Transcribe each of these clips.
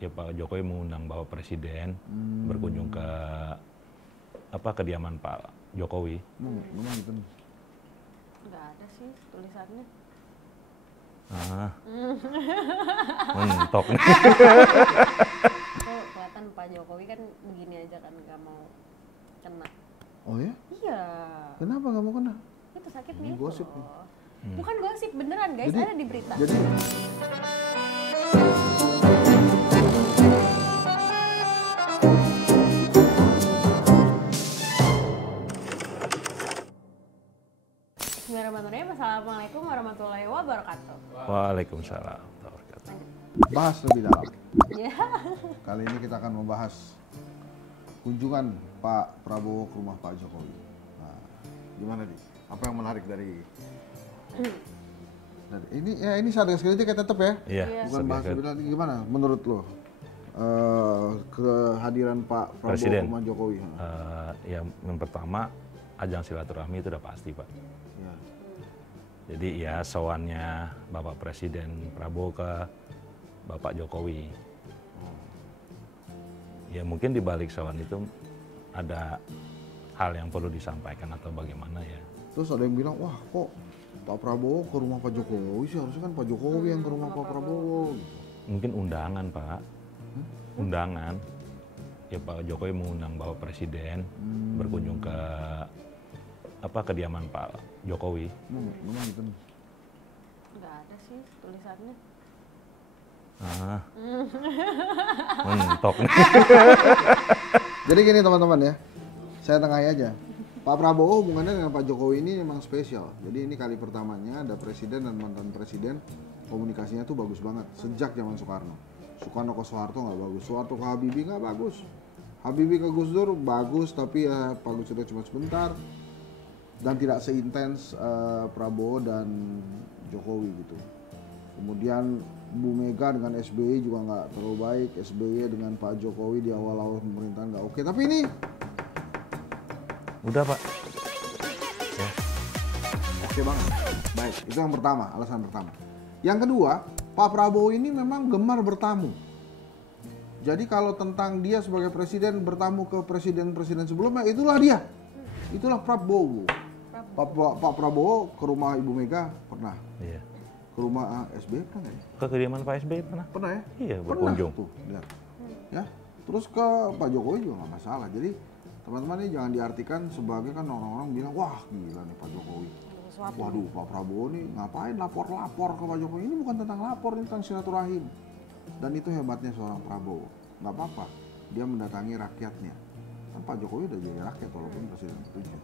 ya Pak Jokowi mengundang Bapak Presiden berkunjung ke kediaman Pak Jokowi. Memang gitu nih. Nggak ada sih tulisannya. Mentok nih. Tuh kelihatan Pak Jokowi kan begini aja kan nggak mau kena. Oh ya? Iya. Kenapa nggak mau kena? Itu sakitnya Ini itu gosip loh. nih. Bukan gosip beneran guys, Jadi- ada di berita. Jadi Bismillahirrahmanirrahim. Assalamualaikum warahmatullahi wabarakatuh. Waalaikumsalam warahmatullahi wabarakatuh. bahas lebih dalam. Ya. Kali ini kita akan membahas kunjungan Pak Prabowo ke rumah Pak Jokowi. Nah, gimana nih? Apa yang menarik dari ini Satgas Kritik tetap ya? Iya, Bukan bahas lebih dalam. Gimana menurut lo kehadiran Pak Prabowo Presiden. ke rumah Jokowi? Yang pertama ajang silaturahmi itu udah pasti Pak. Ya. Jadi ya sowannya Bapak Presiden Prabowo ke Bapak Jokowi. Ya mungkin di balik sowan itu ada hal yang perlu disampaikan atau bagaimana ya. Terus ada yang bilang, wah kok Pak Prabowo ke rumah Pak Jokowi sih? Harusnya kan Pak Jokowi yang ke rumah Pak Prabowo. Mungkin undangan Pak. Undangan. Ya Pak Jokowi mengundang Bapak Presiden berkunjung ke kediaman Pak Jokowi. Memang gitu nih. Nggak ada sih tulisannya. Mentok nih. Jadi gini teman-teman ya, saya tengahi aja. Pak Prabowo hubungannya dengan Pak Jokowi ini memang spesial. Jadi ini kali pertamanya ada presiden dan mantan presiden, komunikasinya tuh bagus banget. Sejak zaman Soekarno. Soekarno ke Soeharto nggak bagus, Soeharto ke Habibie nggak bagus. Habibie ke Gus Dur bagus, tapi ya Pak Gus Dur cuma sebentar. Dan tidak seintens Prabowo dan Jokowi gitu. Kemudian Bu Mega dengan SBY juga nggak terlalu baik, SBY dengan Pak Jokowi di awal-awal pemerintahan nggak oke. Tapi ini Udah Pak. Ya. oke banget. Baik, itu yang pertama, alasan pertama. Yang kedua, Pak Prabowo ini memang gemar bertamu. Jadi kalau tentang dia sebagai presiden bertamu ke presiden-presiden sebelumnya, itulah dia. Itulah Prabowo. Pak Prabowo ke rumah Ibu Mega pernah. Iya. Ke rumah SBY pernah nggak ya? Ke kediaman Pak SBY pernah? Pernah ya? Iya, Pernah berkunjung. tuh, lihat. Ya. Terus ke Pak Jokowi juga nggak masalah. Jadi teman-teman ini jangan diartikan sebagai kan orang-orang bilang, wah gila nih Pak Jokowi. Waduh, Pak Prabowo nih ngapain lapor-lapor ke Pak Jokowi? Ini bukan tentang lapor, ini tentang silaturahim. Dan itu hebatnya seorang Prabowo. Nggak apa-apa, dia mendatangi rakyatnya. Kan Pak Jokowi udah jadi rakyat walaupun presiden ketujuh.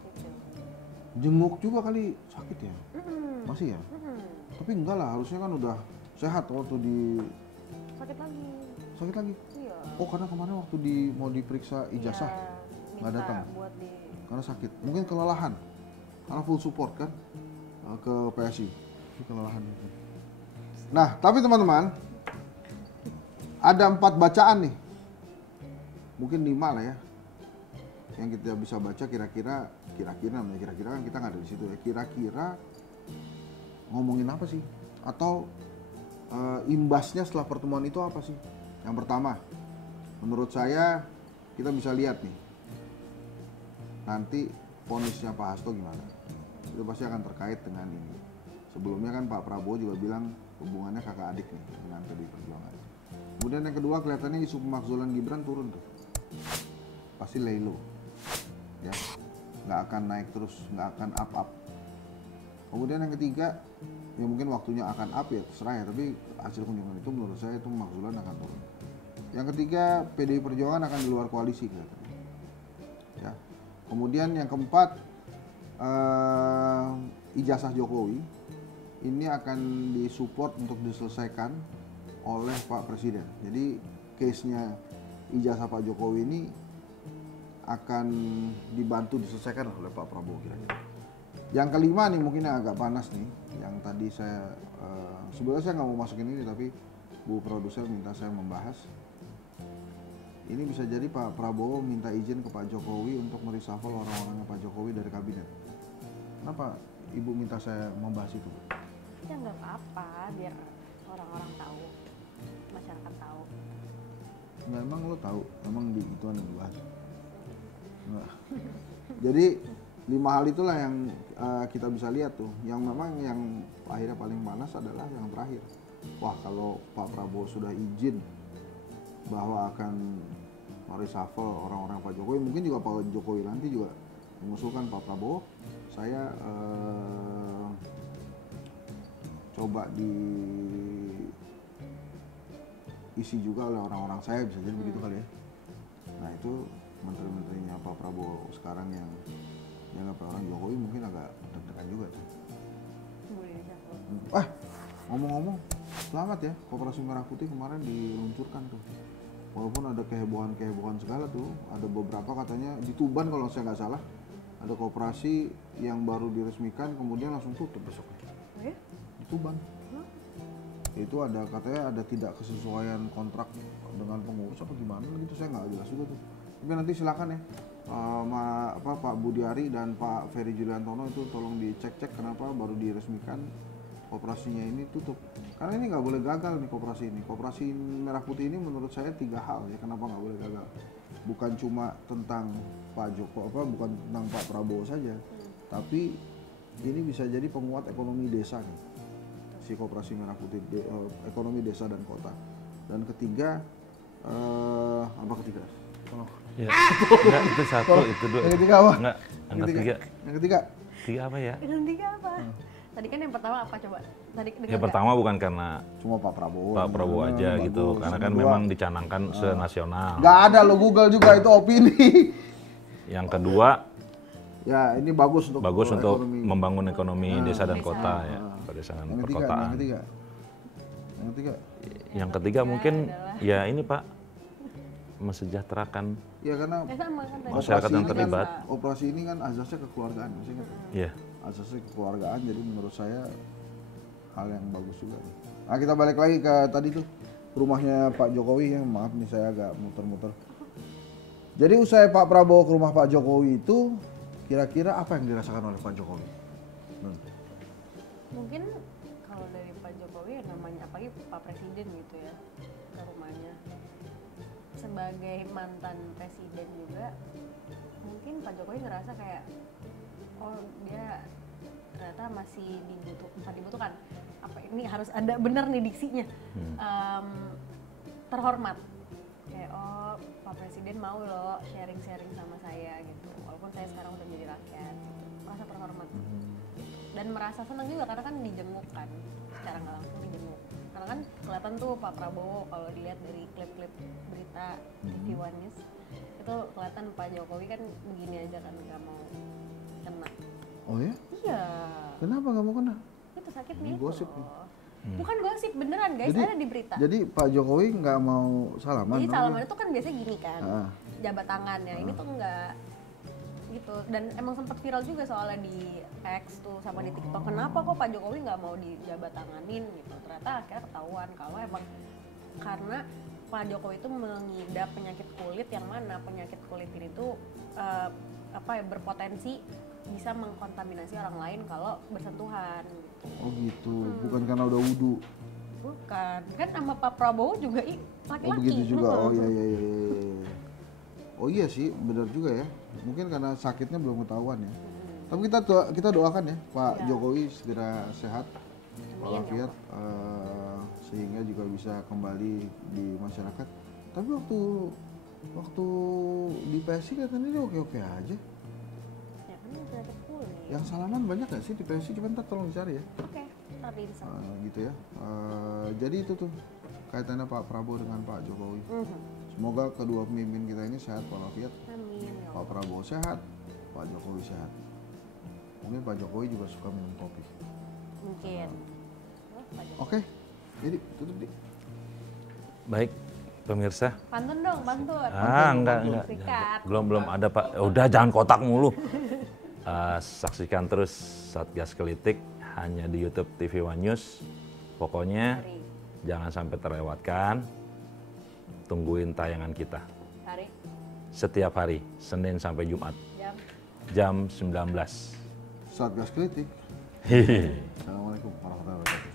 Jenguk juga kali sakit ya? Masih ya? Tapi enggak lah, harusnya kan udah sehat waktu di... Sakit lagi. Sakit lagi? Iya. Oh karena kemarin waktu mau diperiksa ijazah nggak Minta datang buat di karena sakit, mungkin kelelahan karena full support kan ke PSI, itu kelelahan. Nah tapi teman-teman ada 4 bacaan nih, mungkin 5 lah ya yang kita bisa baca kira-kira namanya kira-kira kan kita nggak ada di situ ya, kira-kira ngomongin apa sih atau imbasnya setelah pertemuan itu apa sih. Yang pertama menurut saya kita bisa lihat nih nanti vonisnya Pak Hasto gimana, itu pasti akan terkait dengan ini. Sebelumnya kan Pak Prabowo juga bilang hubungannya kakak adik nih dengan PDI Perjuangan. Kemudian yang kedua kelihatannya isu pemakzulan Gibran turun tuh, pasti lay low ya, nggak akan naik terus, nggak akan up. Kemudian yang ketiga ya mungkin waktunya akan up ya terserah ya, tapi hasil kunjungan itu menurut saya itu pemakzulan akan turun. Yang ketiga PDI Perjuangan akan di luar koalisi kelihatannya ya. Kemudian yang keempat ijazah Jokowi ini akan disupport untuk diselesaikan oleh Pak Presiden. Jadi case-nya ijazah Pak Jokowi ini akan dibantu diselesaikan oleh Pak Prabowo kira-kira. Yang kelima nih mungkin yang agak panas nih, yang tadi saya sebenarnya saya nggak mau masukin ini tapi Bu produser minta saya membahas. Ini bisa jadi Pak Prabowo minta izin ke Pak Jokowi untuk mereshuffle orang-orangnya Pak Jokowi dari kabinet. Kenapa Ibu minta saya membahas itu? ya nggak apa-apa biar orang-orang tahu, masyarakat tahu. Nggak, emang lo tahu, emang di ituan yang dibahas. Nggak. Jadi 5 hal itulah yang kita bisa lihat tuh. Yang memang yang akhirnya paling panas adalah yang terakhir. Wah, kalau Pak Prabowo sudah izin bahwa akan mereshuffle orang-orang Pak Jokowi, mungkin juga Pak Jokowi nanti juga mengusulkan Pak Prabowo, saya coba diisi juga oleh orang-orang saya, bisa jadi begitu kali ya. Nah itu menteri-menterinya Pak Prabowo sekarang yang dianggap orang Jokowi mungkin agak deg-degan juga tuh. Ngomong-ngomong, selamat ya, Koperasi Merah Putih kemarin diluncurkan tuh. Walaupun ada kehebohan-kehebohan segala tuh, ada beberapa katanya di Tuban kalau saya nggak salah, ada koperasi yang baru diresmikan kemudian langsung tutup besoknya. Oh ya? Di Tuban. Itu ada katanya ada tidak kesesuaian kontrak dengan pengurus apa gimana gitu, saya nggak jelas juga tuh. Tapi nanti silakan ya, Pak Budiari dan Pak Ferry Juliantono itu tolong dicek-cek kenapa baru diresmikan koperasinya ini tutup. Karena ini nggak boleh gagal nih koperasi ini. Koperasi Merah Putih ini menurut saya 3 hal ya kenapa nggak boleh gagal. Bukan cuma tentang Pak Joko bukan tentang Pak Prabowo saja, tapi ini bisa jadi penguat ekonomi desa nih. Si Koperasi Merah Putih, ekonomi desa dan kota. Dan ketiga, apa ketiga? Ya. Enggak, itu satu, itu dua. Yang ketiga apa? Enggak, yang ketiga. Yang ketiga? Tiga apa ya? Yang ketiga apa? Tadi kan yang pertama apa coba? Tadi Yang pertama bukan karena Cuma Pak Prabowo. Pak Prabowo aja Bagus. gitu, karena kan Kedua, memang dicanangkan senasional. nggak ada lo Google juga itu opini. Yang kedua, Ya ini bagus untuk ekonomi. membangun ekonomi desa dan Desa. kota ya, pedesaan Yang ketiga, perkotaan. yang ketiga. Yang ketiga. Yang ketiga mungkin ya ini Pak, mesejahterakan Ya karena sama kan tadi. masyarakat yang ini terlibat. Kan, operasi ini kan azasnya kekeluargaan, masih ingat? Iya. Asasnya kekeluargaan, jadi menurut saya hal yang bagus juga. Nah kita balik lagi ke tadi tuh rumahnya Pak Jokowi ya, maaf nih saya agak muter-muter. Jadi usai Pak Prabowo ke rumah Pak Jokowi itu kira-kira apa yang dirasakan oleh Pak Jokowi? Mungkin kalau dari Pak Jokowi ya namanya apalagi Pak Presiden gitu ya ke rumahnya. Sebagai mantan presiden juga mungkin Pak Jokowi ngerasa kayak oh dia ternyata masih dibutuhkan apa ini harus ada benar nih diksinya terhormat kayak oh Pak Presiden mau loh sharing-sharing sama saya gitu walaupun saya sekarang udah jadi rakyat gitu. Merasa terhormat dan merasa senang juga karena kan dijenguk kan secara nggak langsung dijenguk karena kan kelihatan tuh Pak Prabowo kalau dilihat dari klip-klip berita TV One News itu kelihatan Pak Jokowi kan begini aja kan nggak mau kena. Oh ya? Iya. Kenapa nggak mau kena? Itu sakitnya Ini itu gosip loh. Bukan gosip beneran guys, Jadi- ada di berita. Jadi Pak Jokowi nggak mau salaman? Jadi dong? salaman itu kan biasanya gini kan, Ah. jabat tangannya. Ini tuh enggak gitu. Dan emang sempat viral juga soalnya di X tuh sama di TikTok. Kenapa kok Pak Jokowi nggak mau dijabat tanganin gitu? Ternyata akhirnya ketahuan kalau emang karena Pak Jokowi itu mengidap penyakit kulit yang mana penyakit kulit ini tuh berpotensi bisa mengkontaminasi orang lain kalau bersentuhan gitu. Oh gitu, bukan karena udah wudhu. Bukan, kan sama Pak Prabowo juga Oh laki-laki. begitu juga, oh iya. Oh iya sih, benar juga ya. Mungkin karena sakitnya belum ketahuan ya. Tapi kita doakan ya Pak Ya. Jokowi segera sehat, Amin, walafiat, sehingga juga bisa kembali di masyarakat. Tapi waktu di PSI katanya dia oke-oke aja. Ya kan ini penyakit kulit. Yang salaman banyak gak sih di PSI? Cuman ntar tolong dicari ya. Oke, tapi bisa. Gitu ya. Jadi itu tuh kaitannya Pak Prabowo dengan Pak Jokowi. Semoga kedua pemimpin kita ini sehat walafiat. Amin ya Pak Allah. Prabowo sehat, Pak Jokowi sehat. Mungkin Pak Jokowi juga suka minum kopi. Mungkin. Oh, Pak Jokowi. Oke, jadi tutup di. Baik, pemirsa. Pantun dong, pantun. Enggak. Sikat. Belum ada Pak. Udah jangan kotak mulu. Saksikan terus Satgas Kritik hanya di YouTube TV One News. Pokoknya Hari. jangan sampai terlewatkan. Tungguin tayangan kita Hari. setiap hari, Senin sampai Jumat, Jam. jam 19. Satgas Kritik. Hehehe. Assalamualaikum warahmatullahi wabarakatuh.